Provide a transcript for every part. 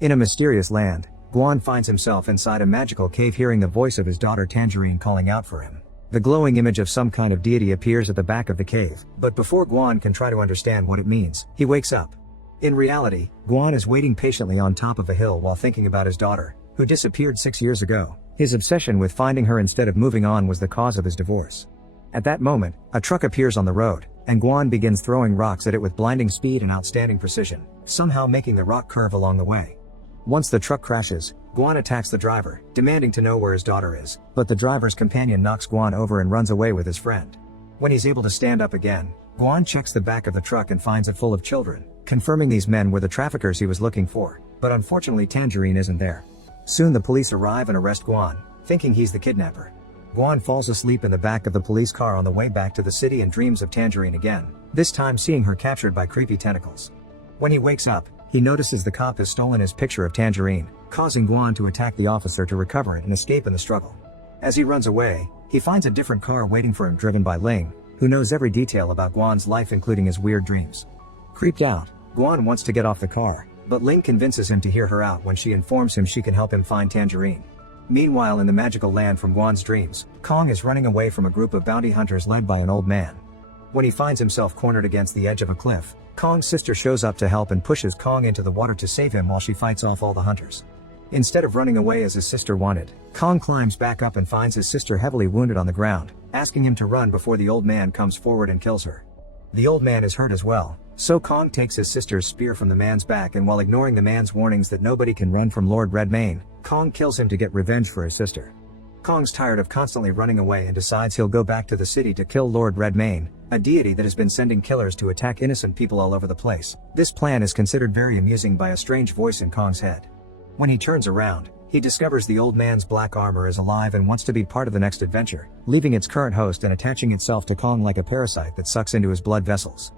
In a mysterious land, Guan finds himself inside a magical cave, hearing the voice of his daughter Tangerine calling out for him. The glowing image of some kind of deity appears at the back of the cave, but before Guan can try to understand what it means, he wakes up. In reality, Guan is waiting patiently on top of a hill while thinking about his daughter, who disappeared 6 years ago. His obsession with finding her instead of moving on was the cause of his divorce. At that moment, a truck appears on the road, and Guan begins throwing rocks at it with blinding speed and outstanding precision, somehow making the rock curve along the way. Once the truck crashes, Guan attacks the driver, demanding to know where his daughter is, but the driver's companion knocks Guan over and runs away with his friend. When he's able to stand up again, Guan checks the back of the truck and finds it full of children, confirming these men were the traffickers he was looking for, but unfortunately Tangerine isn't there. Soon the police arrive and arrest Guan, thinking he's the kidnapper. Guan falls asleep in the back of the police car on the way back to the city and dreams of Tangerine again, this time seeing her captured by creepy tentacles. When he wakes up, he notices the cop has stolen his picture of Tangerine, causing Guan to attack the officer to recover it and escape in the struggle. As he runs away, he finds a different car waiting for him, driven by Ling, who knows every detail about Guan's life including his weird dreams. Creeped out, Guan wants to get off the car, but Ling convinces him to hear her out when she informs him she can help him find Tangerine. Meanwhile, in the magical land from Guan's dreams, Kong is running away from a group of bounty hunters led by an old man. When he finds himself cornered against the edge of a cliff, Kong's sister shows up to help and pushes Kong into the water to save him while she fights off all the hunters. Instead of running away as his sister wanted, Kong climbs back up and finds his sister heavily wounded on the ground, asking him to run before the old man comes forward and kills her. The old man is hurt as well, so Kong takes his sister's spear from the man's back, and while ignoring the man's warnings that nobody can run from Lord Redmane, Kong kills him to get revenge for his sister. Kong's tired of constantly running away and decides he'll go back to the city to kill Lord Redmane, a deity that has been sending killers to attack innocent people all over the place. This plan is considered very amusing by a strange voice in Kong's head. When he turns around, he discovers the old man's black armor is alive and wants to be part of the next adventure, leaving its current host and attaching itself to Kong like a parasite that sucks into his blood vessels.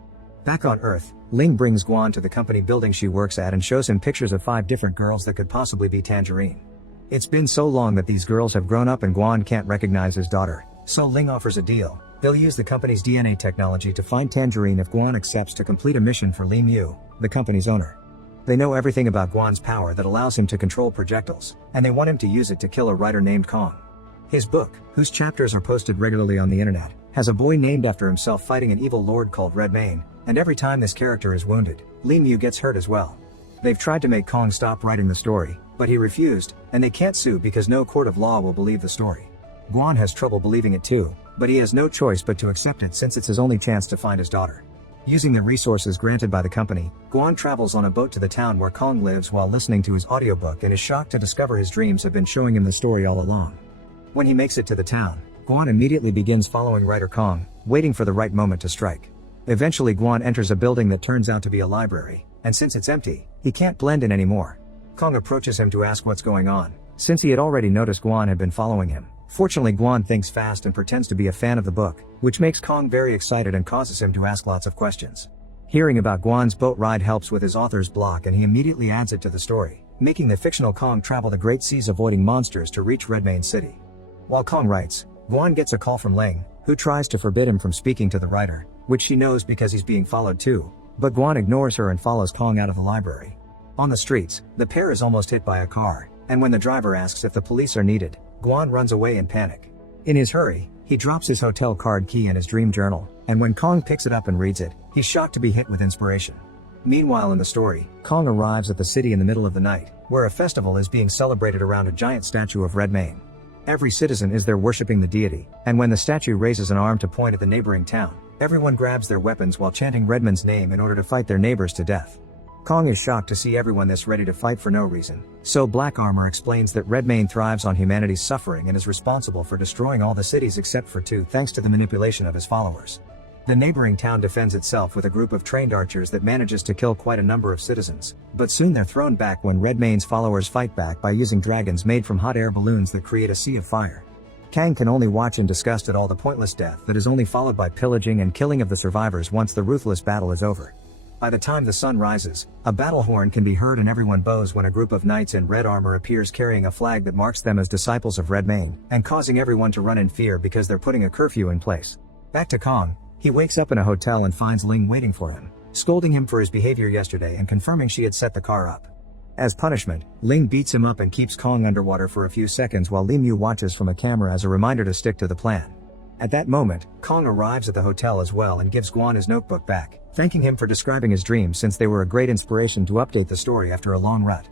Back on Earth, Ling brings Guan to the company building she works at and shows him pictures of 5 different girls that could possibly be Tangerine. It's been so long that these girls have grown up and Guan can't recognize his daughter, so Ling offers a deal. They'll use the company's DNA technology to find Tangerine if Guan accepts to complete a mission for Li Mu, the company's owner. They know everything about Guan's power that allows him to control projectiles, and they want him to use it to kill a writer named Kong. His book, whose chapters are posted regularly on the internet, has a boy named after himself fighting an evil lord called Redmane, and every time this character is wounded, Li Mu gets hurt as well. They've tried to make Kong stop writing the story, but he refused, and they can't sue because no court of law will believe the story. Guan has trouble believing it too, but he has no choice but to accept it since it's his only chance to find his daughter. Using the resources granted by the company, Guan travels on a boat to the town where Kong lives while listening to his audiobook and is shocked to discover his dreams have been showing him the story all along. When he makes it to the town, Guan immediately begins following writer Kong, waiting for the right moment to strike. Eventually Guan enters a building that turns out to be a library, and since it's empty, he can't blend in anymore. Kong approaches him to ask what's going on, since he had already noticed Guan had been following him. Fortunately, Guan thinks fast and pretends to be a fan of the book, which makes Kong very excited and causes him to ask lots of questions. Hearing about Guan's boat ride helps with his author's block and he immediately adds it to the story, making the fictional Kong travel the great seas avoiding monsters to reach Redmane City. While Kong writes, Guan gets a call from Ling, who tries to forbid him from speaking to the writer, which she knows because he's being followed too, but Guan ignores her and follows Kong out of the library. On the streets, the pair is almost hit by a car, and when the driver asks if the police are needed, Guan runs away in panic. In his hurry, he drops his hotel card key and his dream journal, and when Kong picks it up and reads it, he's shocked to be hit with inspiration. Meanwhile in the story, Kong arrives at the city in the middle of the night, where a festival is being celebrated around a giant statue of Redmane. Every citizen is there worshipping the deity, and when the statue raises an arm to point at the neighboring town, everyone grabs their weapons while chanting Redmane's name in order to fight their neighbors to death. Kong is shocked to see everyone this ready to fight for no reason, so Black Armor explains that Redmane thrives on humanity's suffering and is responsible for destroying all the cities except for 2 thanks to the manipulation of his followers. The neighboring town defends itself with a group of trained archers that manages to kill quite a number of citizens, but soon they're thrown back when Redmane's followers fight back by using dragons made from hot air balloons that create a sea of fire. Kang can only watch in disgust at all the pointless death that is only followed by pillaging and killing of the survivors once the ruthless battle is over. By the time the sun rises, a battle horn can be heard and everyone bows when a group of knights in red armor appears carrying a flag that marks them as disciples of Redmane, and causing everyone to run in fear because they're putting a curfew in place. Back to Kong, he wakes up in a hotel and finds Ling waiting for him, scolding him for his behavior yesterday and confirming she had set the car up. As punishment, Ling beats him up and keeps Kong underwater for a few seconds while Li Mu watches from a camera as a reminder to stick to the plan. At that moment, Kong arrives at the hotel as well and gives Guan his notebook back, thanking him for describing his dreams since they were a great inspiration to update the story after a long rut.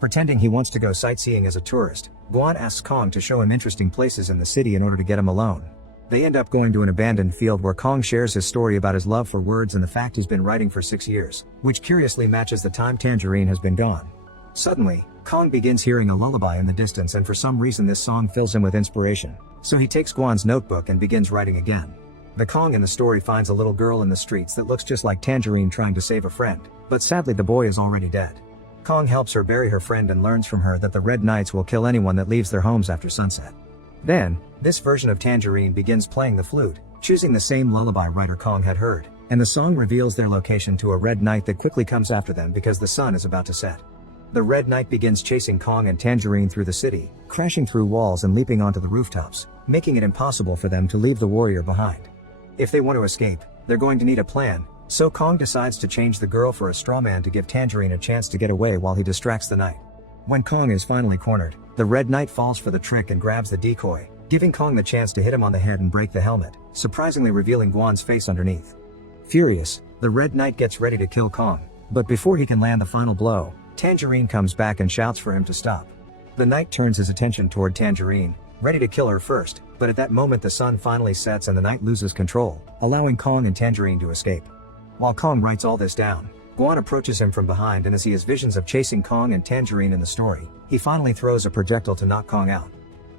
Pretending he wants to go sightseeing as a tourist, Guan asks Kong to show him interesting places in the city in order to get him alone. They end up going to an abandoned field where Kong shares his story about his love for words and the fact he's been writing for 6 years, which curiously matches the time Tangerine has been gone. Suddenly, Kong begins hearing a lullaby in the distance, and for some reason this song fills him with inspiration, so he takes Guan's notebook and begins writing again. The Kong in the story finds a little girl in the streets that looks just like Tangerine trying to save a friend, but sadly the boy is already dead. Kong helps her bury her friend and learns from her that the Red Knights will kill anyone that leaves their homes after sunset. Then, this version of Tangerine begins playing the flute, choosing the same lullaby writer Kong had heard, and the song reveals their location to a Red Knight that quickly comes after them because the sun is about to set. The Red Knight begins chasing Kong and Tangerine through the city, crashing through walls and leaping onto the rooftops, making it impossible for them to leave the warrior behind. If they want to escape, they're going to need a plan, so Kong decides to change the girl for a straw man to give Tangerine a chance to get away while he distracts the knight. When Kong is finally cornered, the Red Knight falls for the trick and grabs the decoy, giving Kong the chance to hit him on the head and break the helmet, surprisingly revealing Guan's face underneath. Furious, the Red Knight gets ready to kill Kong, but before he can land the final blow, Tangerine comes back and shouts for him to stop. The knight turns his attention toward Tangerine, ready to kill her first, but at that moment the sun finally sets and the knight loses control, allowing Kong and Tangerine to escape. While Kong writes all this down, Guan approaches him from behind, and as he has visions of chasing Kong and Tangerine in the story, he finally throws a projectile to knock Kong out.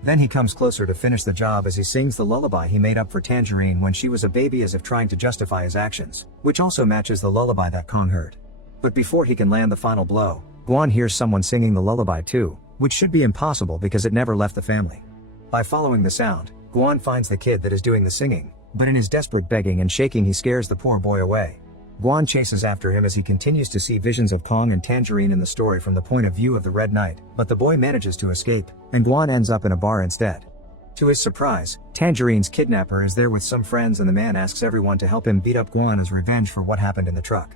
Then he comes closer to finish the job as he sings the lullaby he made up for Tangerine when she was a baby, as if trying to justify his actions, which also matches the lullaby that Kong heard. But before he can land the final blow, Guan hears someone singing the lullaby too, which should be impossible because it never left the family. By following the sound, Guan finds the kid that is doing the singing, but in his desperate begging and shaking he scares the poor boy away. Guan chases after him as he continues to see visions of Kong and Tangerine in the story from the point of view of the Red Knight, but the boy manages to escape, and Guan ends up in a bar instead. To his surprise, Tangerine's kidnapper is there with some friends, and the man asks everyone to help him beat up Guan as revenge for what happened in the truck.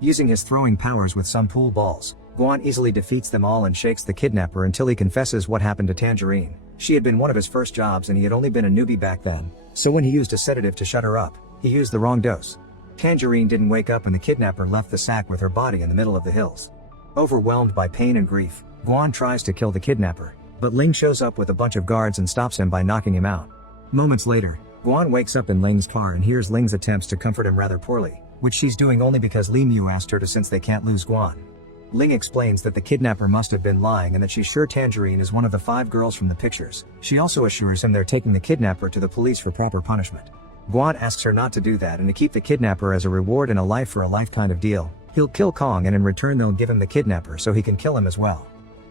Using his throwing powers with some pool balls, Guan easily defeats them all and shakes the kidnapper until he confesses what happened to Tangerine. She had been one of his first jobs and he had only been a newbie back then, so when he used a sedative to shut her up, he used the wrong dose. Tangerine didn't wake up and the kidnapper left the sack with her body in the middle of the hills. Overwhelmed by pain and grief, Guan tries to kill the kidnapper, but Ling shows up with a bunch of guards and stops him by knocking him out. Moments later, Guan wakes up in Ling's car and hears Ling's attempts to comfort him rather poorly, which she's doing only because Li Mu asked her to since they can't lose Guan. Ling explains that the kidnapper must have been lying and that she's sure Tangerine is one of the 5 girls from the pictures. She also assures him they're taking the kidnapper to the police for proper punishment. Guan asks her not to do that and to keep the kidnapper as a reward and a life for a life kind of deal. He'll kill Kong and in return they'll give him the kidnapper so he can kill him as well.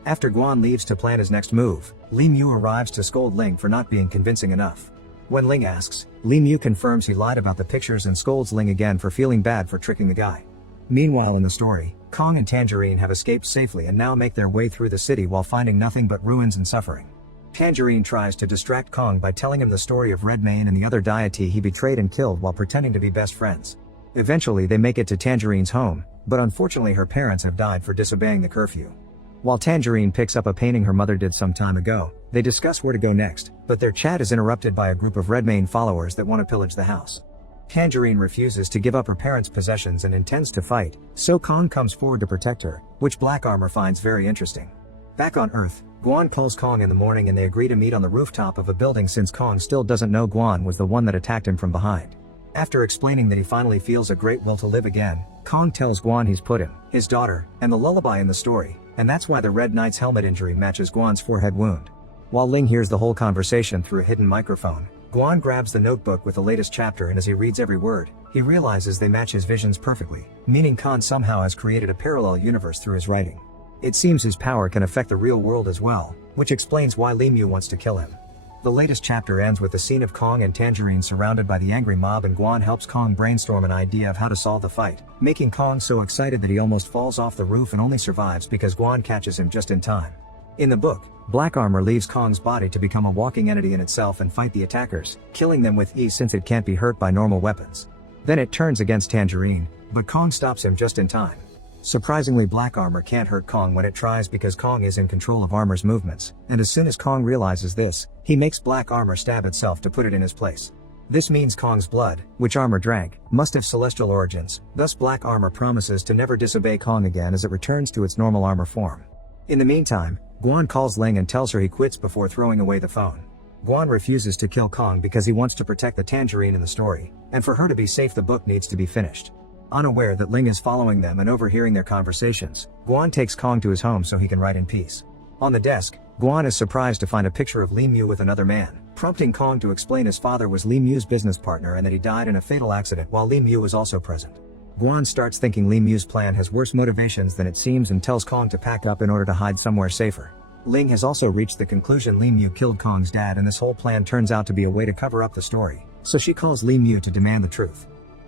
After Guan leaves to plan his next move, Li Mu arrives to scold Ling for not being convincing enough. When Ling asks, Li Mu confirms he lied about the pictures and scolds Ling again for feeling bad for tricking the guy. Meanwhile in the story, Kong and Tangerine have escaped safely and now make their way through the city while finding nothing but ruins and suffering. Tangerine tries to distract Kong by telling him the story of Redmayne and the other deity he betrayed and killed while pretending to be best friends. Eventually they make it to Tangerine's home, but unfortunately her parents have died for disobeying the curfew. While Tangerine picks up a painting her mother did some time ago, they discuss where to go next, but their chat is interrupted by a group of Redmayne followers that want to pillage the house. Tangerine refuses to give up her parents' possessions and intends to fight, so Kong comes forward to protect her, which Black Armor finds very interesting. Back on Earth, Guan calls Kong in the morning and they agree to meet on the rooftop of a building since Kong still doesn't know Guan was the one that attacked him from behind. After explaining that he finally feels a great will to live again, Kong tells Guan he's put him, his daughter, and the lullaby in the story, and that's why the Red Knight's helmet injury matches Guan's forehead wound. While Ling hears the whole conversation through a hidden microphone, Guan grabs the notebook with the latest chapter, and as he reads every word, he realizes they match his visions perfectly, meaning Khan somehow has created a parallel universe through his writing. It seems his power can affect the real world as well, which explains why Li Mu wants to kill him. The latest chapter ends with the scene of Kong and Tangerine surrounded by the angry mob, and Guan helps Kong brainstorm an idea of how to solve the fight, making Kong so excited that he almost falls off the roof and only survives because Guan catches him just in time. In the book, Black Armor leaves Kong's body to become a walking entity in itself and fight the attackers, killing them with ease since it can't be hurt by normal weapons. Then it turns against Tangerine, but Kong stops him just in time. Surprisingly, black armor can't hurt Kong when it tries because Kong is in control of armor's movements, and as soon as Kong realizes this, he makes black armor stab itself to put it in his place. This means Kong's blood, which armor drank, must have celestial origins, thus black armor promises to never disobey Kong again as it returns to its normal armor form. In the meantime, Guan calls Ling and tells her he quits before throwing away the phone. Guan refuses to kill Kong because he wants to protect the tangerine in the story, and for her to be safe the book needs to be finished. Unaware that Ling is following them and overhearing their conversations, Guan takes Kong to his home so he can write in peace. On the desk, Guan is surprised to find a picture of Li Mu with another man, prompting Kong to explain his father was Li Mu's business partner and that he died in a fatal accident while Li Mu was also present. Guan starts thinking Li Mu's plan has worse motivations than it seems and tells Kong to pack up in order to hide somewhere safer. Ling has also reached the conclusion Li Mu killed Kong's dad, and this whole plan turns out to be a way to cover up the story, so she calls Li Mu to demand the truth.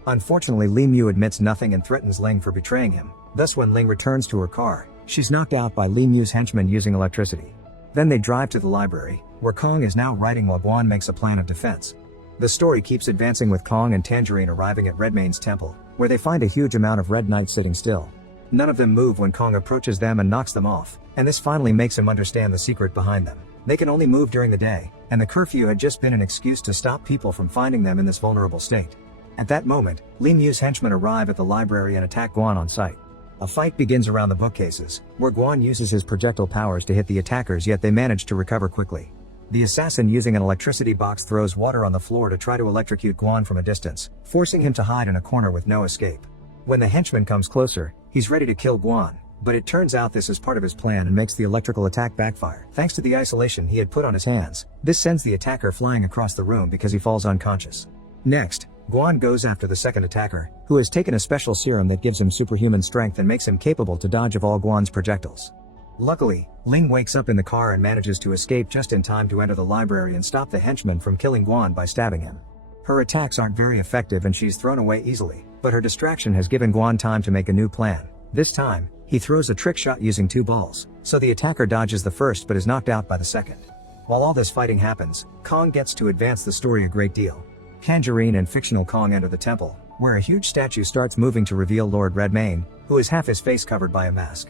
Unfortunately, Li Mu admits nothing and threatens Ling for betraying him, thus when Ling returns to her car, she's knocked out by Li Mu's henchmen using electricity. Then they drive to the library, where Kong is now writing while Guan makes a plan of defense. The story keeps advancing with Kong and Tangerine arriving at Redmane's temple, where they find a huge amount of Red Knights sitting still. None of them move when Kong approaches them and knocks them off, and this finally makes him understand the secret behind them. They can only move during the day, and the curfew had just been an excuse to stop people from finding them in this vulnerable state. At that moment, Li Mu's henchmen arrive at the library and attack Guan on sight. A fight begins around the bookcases, where Guan uses his projectile powers to hit the attackers, yet they manage to recover quickly. The assassin using an electricity box throws water on the floor to try to electrocute Guan from a distance, forcing him to hide in a corner with no escape. When the henchman comes closer, he's ready to kill Guan, but it turns out this is part of his plan and makes the electrical attack backfire. Thanks to the isolation he had put on his hands, this sends the attacker flying across the room because he falls unconscious. Next, Guan goes after the second attacker, who has taken a special serum that gives him superhuman strength and makes him capable to dodge of all Guan's projectiles. Luckily, Ling wakes up in the car and manages to escape just in time to enter the library and stop the henchman from killing Guan by stabbing him. Her attacks aren't very effective and she's thrown away easily, but her distraction has given Guan time to make a new plan. This time, he throws a trick shot using 2 balls, so the attacker dodges the first but is knocked out by the second. While all this fighting happens, Kong gets to advance the story a great deal. Tangerine and fictional Kong enter the temple, where a huge statue starts moving to reveal Lord Redmane, who has half his face covered by a mask.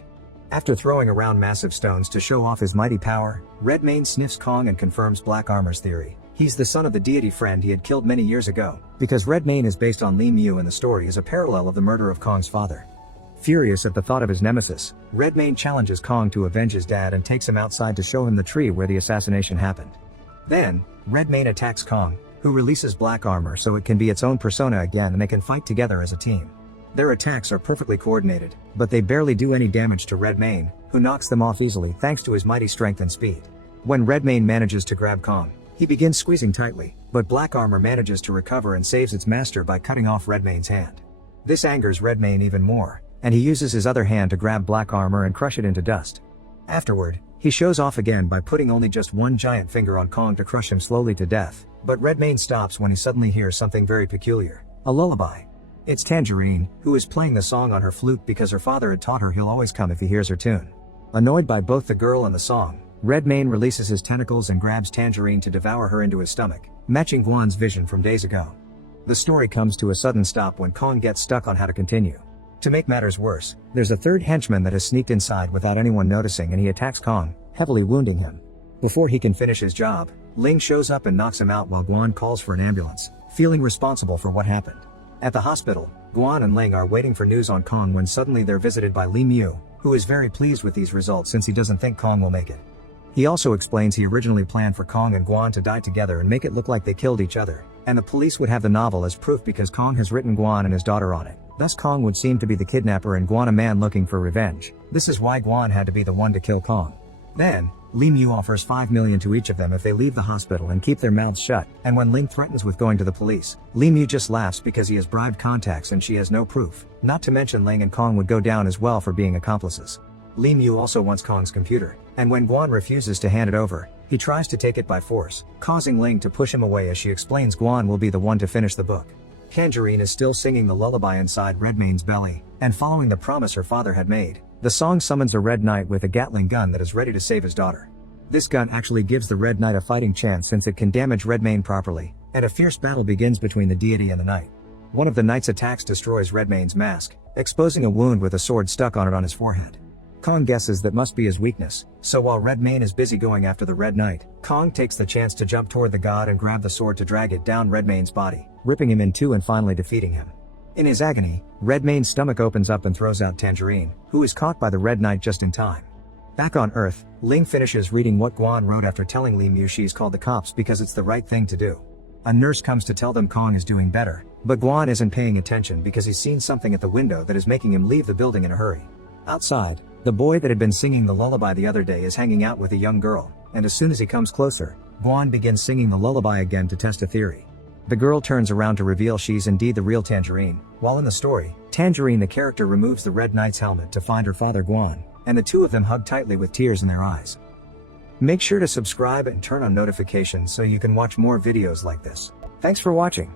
After throwing around massive stones to show off his mighty power, Redmane sniffs Kong and confirms Black Armor's theory. He's the son of the deity friend he had killed many years ago, because Redmane is based on Li Mu and the story is a parallel of the murder of Kong's father. Furious at the thought of his nemesis, Redmane challenges Kong to avenge his dad and takes him outside to show him the tree where the assassination happened. Then, Redmane attacks Kong, who releases Black Armor so it can be its own persona again and they can fight together as a team. Their attacks are perfectly coordinated, but they barely do any damage to Redmane, who knocks them off easily thanks to his mighty strength and speed. When Redmane manages to grab Kong, he begins squeezing tightly, but Black Armor manages to recover and saves its master by cutting off Redmane's hand. This angers Redmane even more, and he uses his other hand to grab Black Armor and crush it into dust. Afterward, he shows off again by putting only just one giant finger on Kong to crush him slowly to death, but Redmane stops when he suddenly hears something very peculiar, a lullaby. It's Tangerine, who is playing the song on her flute because her father had taught her he'll always come if he hears her tune. Annoyed by both the girl and the song, Redmane releases his tentacles and grabs Tangerine to devour her into his stomach, matching Guan's vision from days ago. The story comes to a sudden stop when Kong gets stuck on how to continue. To make matters worse, there's a third henchman that has sneaked inside without anyone noticing and he attacks Kong, heavily wounding him. Before he can finish his job, Ling shows up and knocks him out while Guan calls for an ambulance, feeling responsible for what happened. At the hospital, Guan and Ling are waiting for news on Kong when suddenly they're visited by Li Mu, who is very pleased with these results since he doesn't think Kong will make it. He also explains he originally planned for Kong and Guan to die together and make it look like they killed each other, and the police would have the novel as proof because Kong has written Guan and his daughter on it. Thus Kong would seem to be the kidnapper and Guan a man looking for revenge. This is why Guan had to be the one to kill Kong. Then, Li Mu offers 5 million to each of them if they leave the hospital and keep their mouths shut, and when Ling threatens with going to the police, Li Mu just laughs because he has bribed contacts and she has no proof. Not to mention Ling and Kong would go down as well for being accomplices. Li Mu also wants Kong's computer, and when Guan refuses to hand it over, he tries to take it by force, causing Ling to push him away as she explains Guan will be the one to finish the book. Tangerine is still singing the lullaby inside Redmane's belly, and following the promise her father had made, the song summons a Red Knight with a Gatling gun that is ready to save his daughter. This gun actually gives the Red Knight a fighting chance since it can damage Redmane properly, and a fierce battle begins between the deity and the knight. One of the knight's attacks destroys Redmane's mask, exposing a wound with a sword stuck on it on his forehead. Kong guesses that must be his weakness, so while Redmayne is busy going after the Red Knight, Kong takes the chance to jump toward the god and grab the sword to drag it down Redmayne's body, ripping him in two and finally defeating him. In his agony, Redmayne's stomach opens up and throws out Tangerine, who is caught by the Red Knight just in time. Back on Earth, Ling finishes reading what Guan wrote after telling Li Mu she's called the cops because it's the right thing to do. A nurse comes to tell them Kong is doing better, but Guan isn't paying attention because he's seen something at the window that is making him leave the building in a hurry. Outside, the boy that had been singing the lullaby the other day is hanging out with a young girl, and as soon as he comes closer, Guan begins singing the lullaby again to test a theory. The girl turns around to reveal she's indeed the real Tangerine, while in the story, Tangerine the character removes the Red Knight's helmet to find her father Guan, and the two of them hug tightly with tears in their eyes. Make sure to subscribe and turn on notifications so you can watch more videos like this. Thanks for watching.